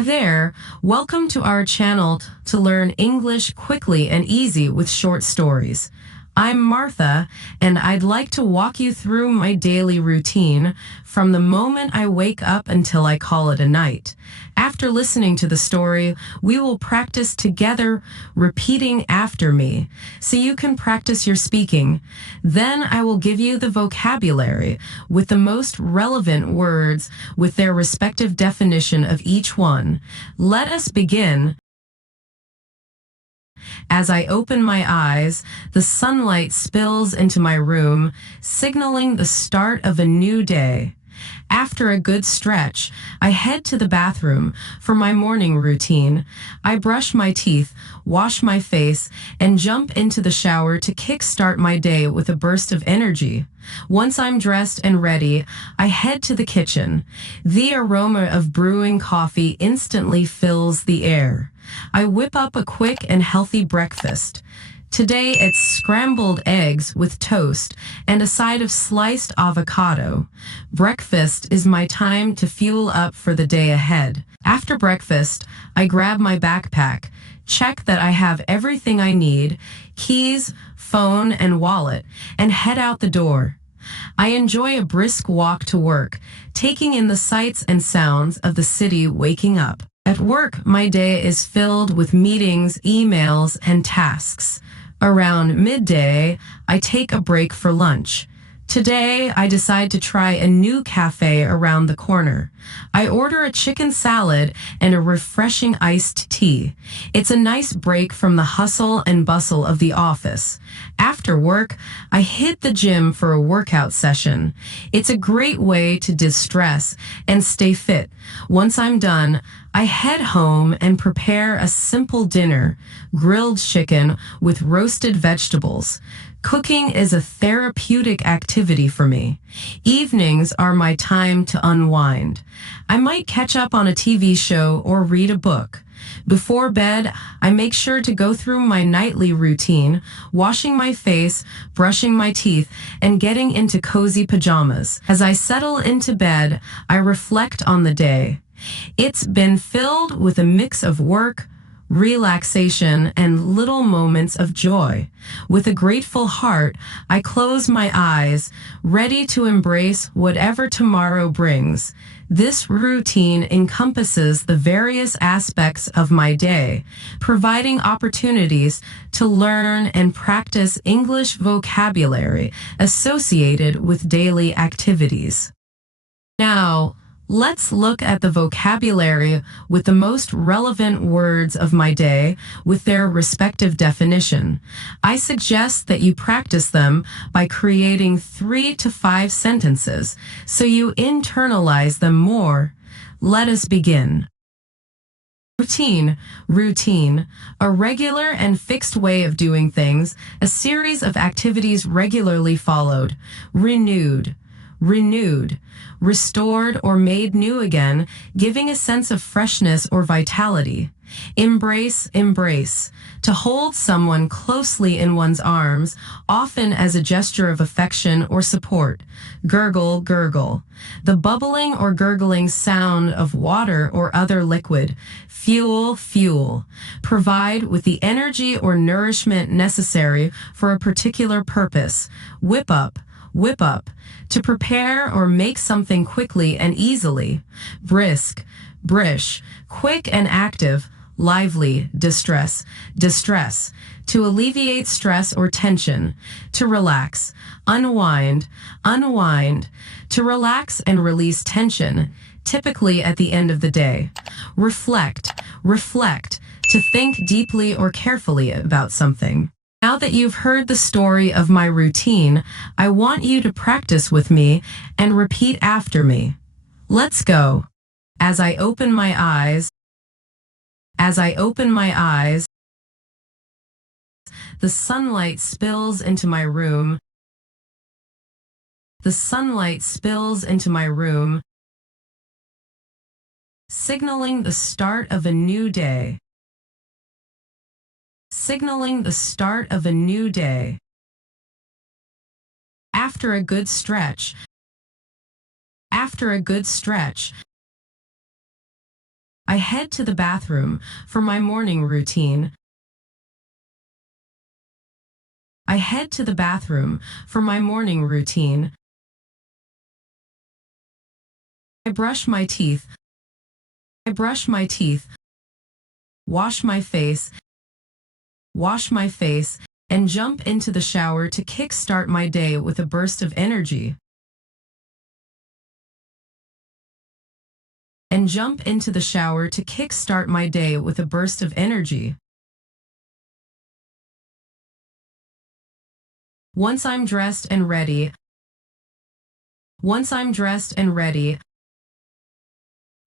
Hi there, welcome to our channel to learn English quickly and easy with short stories. I'm Martha, and I'd like to walk you through my daily routine from the moment I wake up until I call it a night. After listening to the story, we will practice together, repeating after me, so you can practice your speaking. Then I will give you the vocabulary with the most relevant words with their respective definition of each one. Let us begin. As I open my eyes, the sunlight spills into my room, signaling the start of a new day. After a good stretch, I head to the bathroom for my morning routine. I brush my teeth, wash my face, and jump into the shower to kickstart my day with a burst of energy. Once I'm dressed and ready, I head to the kitchen. The aroma of brewing coffee instantly fills the air. I whip up a quick and healthy breakfast. Today it's scrambled eggs with toast and a side of sliced avocado. Breakfast is my time to fuel up for the day ahead. After breakfast, I grab my backpack, check that I have everything I need, keys, phone, and wallet, and head out the door. I enjoy a brisk walk to work, taking in the sights and sounds of the city waking up. At work, my day is filled with meetings, emails, and tasks. Around midday, I take a break for lunch. Today, I decide to try a new cafe around the corner. I order a chicken salad and a refreshing iced tea. It's a nice break from the hustle and bustle of the office. After work, I hit the gym for a workout session. It's a great way to distress and stay fit. Once I'm done, I head home and prepare a simple dinner, grilled chicken with roasted vegetables. Cooking is a therapeutic activity for me. Evenings are my time to unwind. I might catch up on a TV show or read a book. Before bed, I make sure to go through my nightly routine, washing my face, brushing my teeth, and getting into cozy pajamas. As I settle into bed, I reflect on the day. It's been filled with a mix of work, relaxation, and little moments of joy. With a grateful heart, I close my eyes, ready to embrace whatever tomorrow brings. This routine encompasses the various aspects of my day, providing opportunities to learn and practice English vocabulary associated with daily activities. Now, let's look at the vocabulary with the most relevant words of my day with their respective definition. I suggest that you practice them by creating 3 to 5 sentences so you internalize them more. Let us begin. Routine. Routine. A regular and fixed way of doing things, a series of activities regularly followed. Renewed. Renewed, restored or made new again, giving a sense of freshness or vitality. Embrace, embrace, to hold someone closely in one's arms, often as a gesture of affection or support. Gurgle, gurgle, the bubbling or gurgling sound of water or other liquid. Fuel, fuel, provide with the energy or nourishment necessary for a particular purpose. Whip up, to prepare or make something quickly and easily. Brisk, brish, quick and active, lively, distress, distress, to alleviate stress or tension. To relax, unwind, unwind, to relax and release tension, typically at the end of the day. Reflect, reflect, to think deeply or carefully about something. Now that you've heard the story of my routine, I want you to practice with me and repeat after me. Let's go. As I open my eyes, as I open my eyes, the sunlight spills into my room. The sunlight spills into my room, signaling the start of a new day. Signaling the start of a new day. After a good stretch. After a good stretch, I head to the bathroom for my morning routine. I head to the bathroom for my morning routine. I brush my teeth. I brush my teeth. Wash my face. Wash my face, and jump into the shower to kickstart my day with a burst of energy. And jump into the shower to kickstart my day with a burst of energy. Once I'm dressed and ready, once I'm dressed and ready,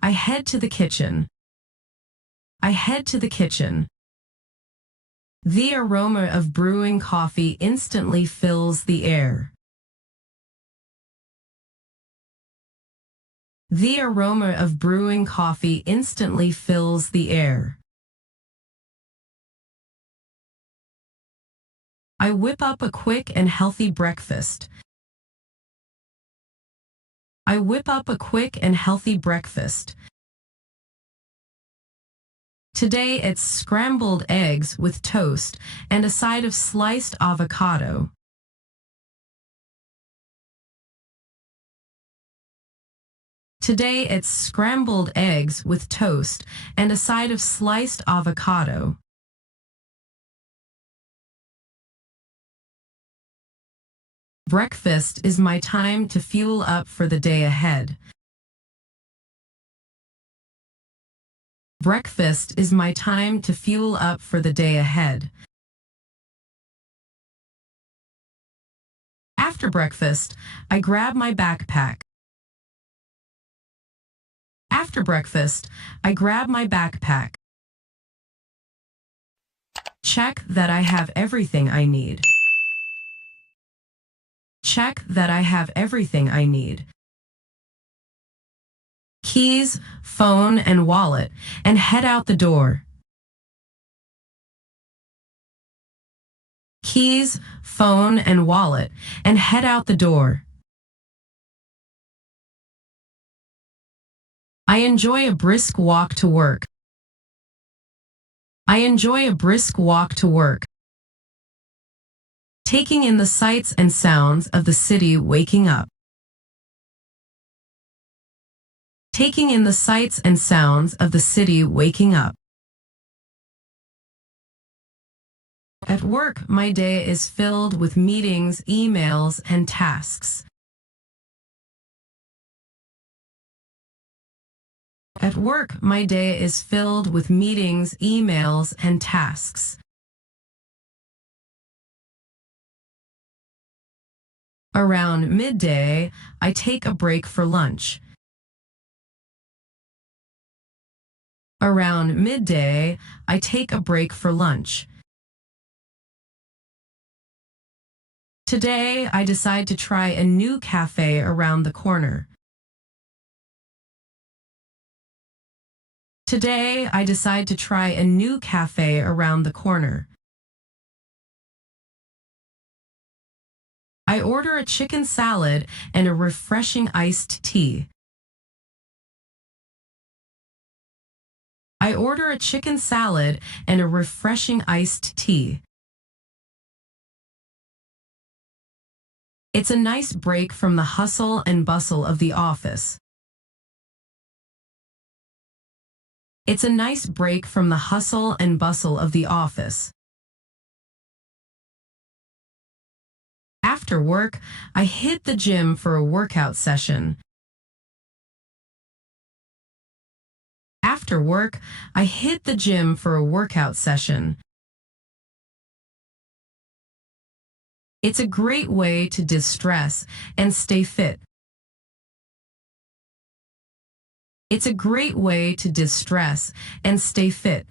I head to the kitchen. I head to the kitchen. The aroma of brewing coffee instantly fills the air. The aroma of brewing coffee instantly fills the air. I whip up a quick and healthy breakfast. I whip up a quick and healthy breakfast. Today it's scrambled eggs with toast and a side of sliced avocado. Today it's scrambled eggs with toast and a side of sliced avocado. Breakfast is my time to fuel up for the day ahead. Breakfast is my time to fuel up for the day ahead. After breakfast, I grab my backpack. After breakfast, I grab my backpack. Check that I have everything I need. Check that I have everything I need. Keys, phone, and wallet, and head out the door. Keys, phone, and wallet, and head out the door. I enjoy a brisk walk to work. I enjoy a brisk walk to work. Taking in the sights and sounds of the city waking up. Taking in the sights and sounds of the city waking up. At work, my day is filled with meetings, emails, and tasks. At work, my day is filled with meetings, emails, and tasks. Around midday, I take a break for lunch. Around midday, I take a break for lunch. Today, I decide to try a new cafe around the corner. Today, I decide to try a new cafe around the corner. I order a chicken salad and a refreshing iced tea. I order a chicken salad and a refreshing iced tea. It's a nice break from the hustle and bustle of the office. It's a nice break from the hustle and bustle of the office. After work, I hit the gym for a workout session. After work, I hit the gym for a workout session. It's a great way to distress and stay fit. It's a great way to distress and stay fit.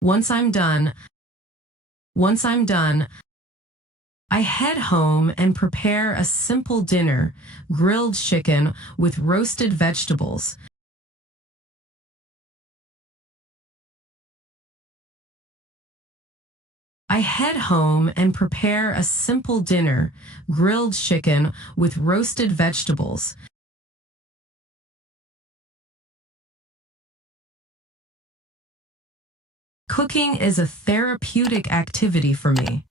Once I'm done, I head home and prepare a simple dinner, grilled chicken with roasted vegetables. I head home and prepare a simple dinner, grilled chicken with roasted vegetables. Cooking is a therapeutic activity for me.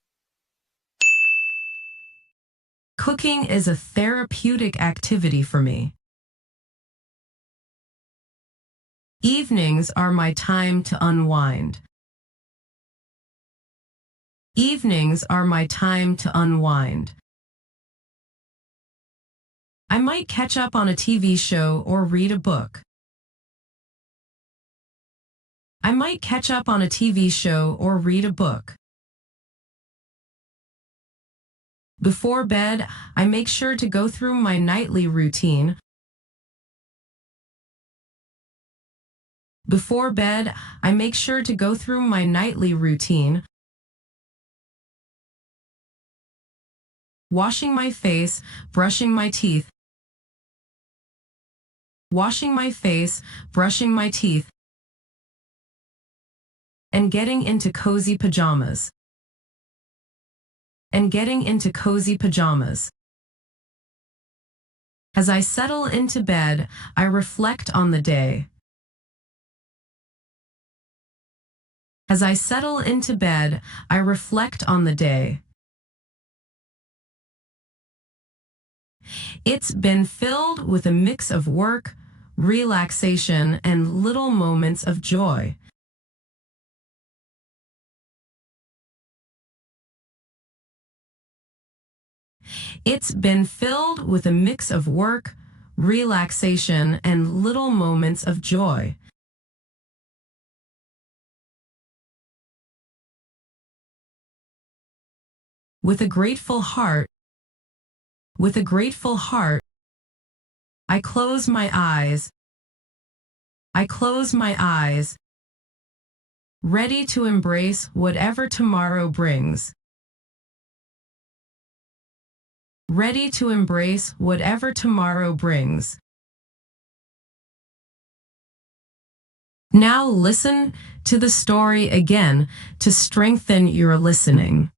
Cooking is a therapeutic activity for me. Evenings are my time to unwind. Evenings are my time to unwind. I might catch up on a TV show or read a book. I might catch up on a TV show or read a book. Before bed, I make sure to go through my nightly routine. Before bed, I make sure to go through my nightly routine. Washing my face, brushing my teeth. Washing my face, brushing my teeth. And getting into cozy pajamas. And getting into cozy pajamas. As I settle into bed, I reflect on the day. As I settle into bed, I reflect on the day. It's been filled with a mix of work, relaxation, and little moments of joy. It's been filled with a mix of work, relaxation, and little moments of joy. With a grateful heart, I close my eyes. I close my eyes, ready to embrace whatever tomorrow brings. Ready to embrace whatever tomorrow brings. Now listen to the story again to strengthen your listening.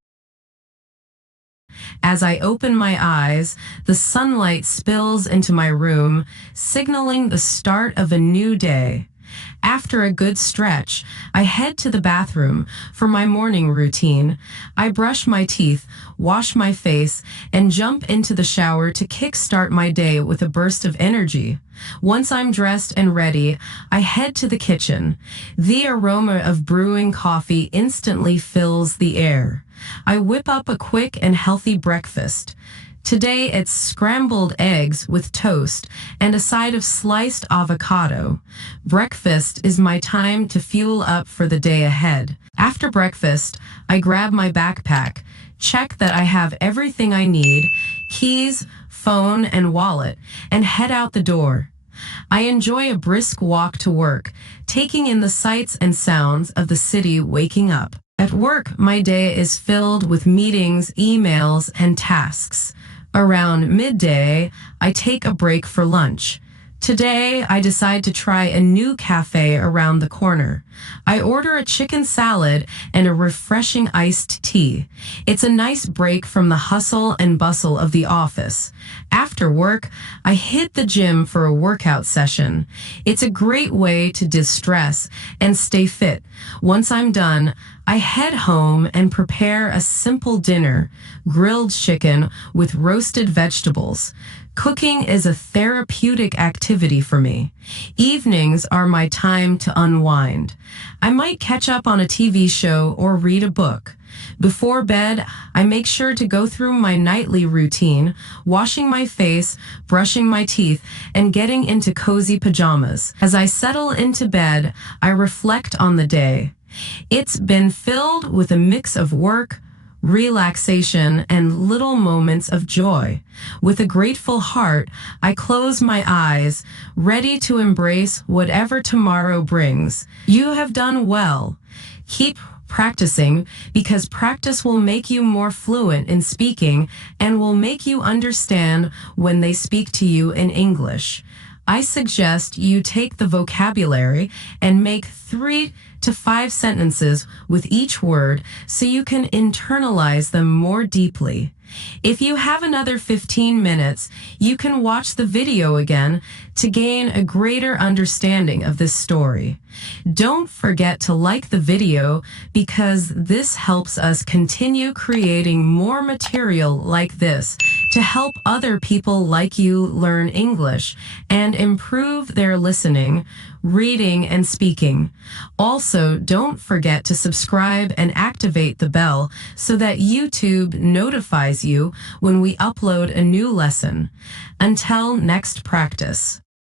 As I open my eyes, the sunlight spills into my room, signaling the start of a new day. After a good stretch, I head to the bathroom for my morning routine. I brush my teeth, wash my face, and jump into the shower to kickstart my day with a burst of energy. Once I'm dressed and ready, I head to the kitchen. The aroma of brewing coffee instantly fills the air. I whip up a quick and healthy breakfast. Today it's scrambled eggs with toast and a side of sliced avocado. Breakfast is my time to fuel up for the day ahead. After breakfast, I grab my backpack, check that I have everything I need, keys, phone, and wallet, and head out the door. I enjoy a brisk walk to work, taking in the sights and sounds of the city waking up. At work, my day is filled with meetings, emails, and tasks. Around midday, I take a break for lunch. Today, I decide to try a new cafe around the corner. I order a chicken salad and a refreshing iced tea. It's a nice break from the hustle and bustle of the office. After work, I hit the gym for a workout session. It's a great way to distress and stay fit. Once I'm done, I head home and prepare a simple dinner, grilled chicken with roasted vegetables. Cooking is a therapeutic activity for me. Evenings are my time to unwind. I might catch up on a TV show or read a book. Before bed, I make sure to go through my nightly routine, washing my face, brushing my teeth, and getting into cozy pajamas. As I settle into bed, I reflect on the day. It's been filled with a mix of work, relaxation, and little moments of joy. With a grateful heart, I close my eyes, ready to embrace whatever tomorrow brings. You have done well. Keep practicing, because practice will make you more fluent in speaking and will make you understand when they speak to you in English. I suggest you take the vocabulary and make 3 to 5 sentences with each word so you can internalize them more deeply. If you have another 15 minutes, you can watch the video again to gain a greater understanding of this story. Don't forget to like the video because this helps us continue creating more material like this to help other people like you learn English and improve their listening, reading, and speaking. Also, don't forget to subscribe and activate the bell so that YouTube notifies you when we upload a new lesson. Until next practice.